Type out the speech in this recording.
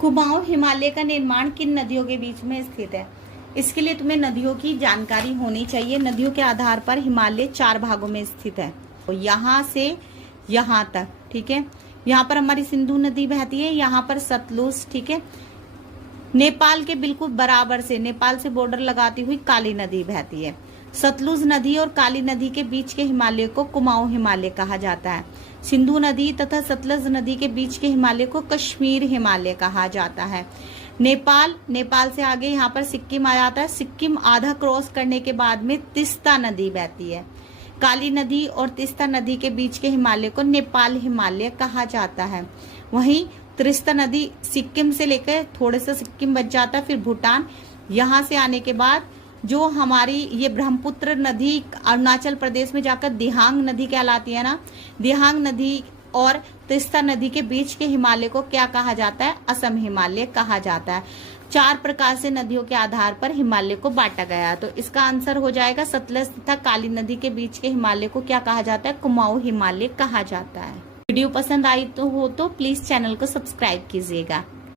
कुमाऊं हिमालय का निर्माण किन नदियों के बीच में स्थित है? इसके लिए तुम्हें नदियों की जानकारी होनी चाहिए। नदियों के आधार पर हिमालय 4 भागों में स्थित है, तो यहाँ से यहाँ तक, ठीक है। यहाँ पर हमारी सिंधु नदी बहती है, यहाँ पर सतलुज, ठीक है। नेपाल के बिल्कुल बराबर से, नेपाल से बॉर्डर लगाती हुई काली नदी बहती है। सतलुज नदी और काली नदी के बीच के हिमालय को कुमाऊं हिमालय कहा जाता है। सिंधु नदी तथा सतलज नदी के बीच के हिमालय को कश्मीर हिमालय कहा जाता है। नेपाल से आगे यहाँ पर सिक्किम आ जाता है। सिक्किम आधा क्रॉस करने के बाद में तिस्ता नदी बहती है। काली नदी और तिस्ता नदी के बीच के हिमालय को नेपाल हिमालय कहा जाता है। वहीं तिस्ता नदी सिक्किम से लेकर थोड़े से सिक्किम बच जाता है, फिर भूटान, यहाँ से आने के बाद जो हमारी ये ब्रह्मपुत्र नदी अरुणाचल प्रदेश में जाकर दिहांग नदी कहलाती है ना, दिहांग नदी और तिस्ता नदी के बीच के हिमालय को क्या कहा जाता है? असम हिमालय कहा जाता है। 4 प्रकार से नदियों के आधार पर हिमालय को बांटा गया, तो इसका आंसर हो जाएगा सतलज तथा काली नदी के बीच के हिमालय को क्या कहा जाता है? कुमाऊं हिमालय कहा जाता है। वीडियो पसंद आई तो प्लीज चैनल को सब्सक्राइब कीजिएगा।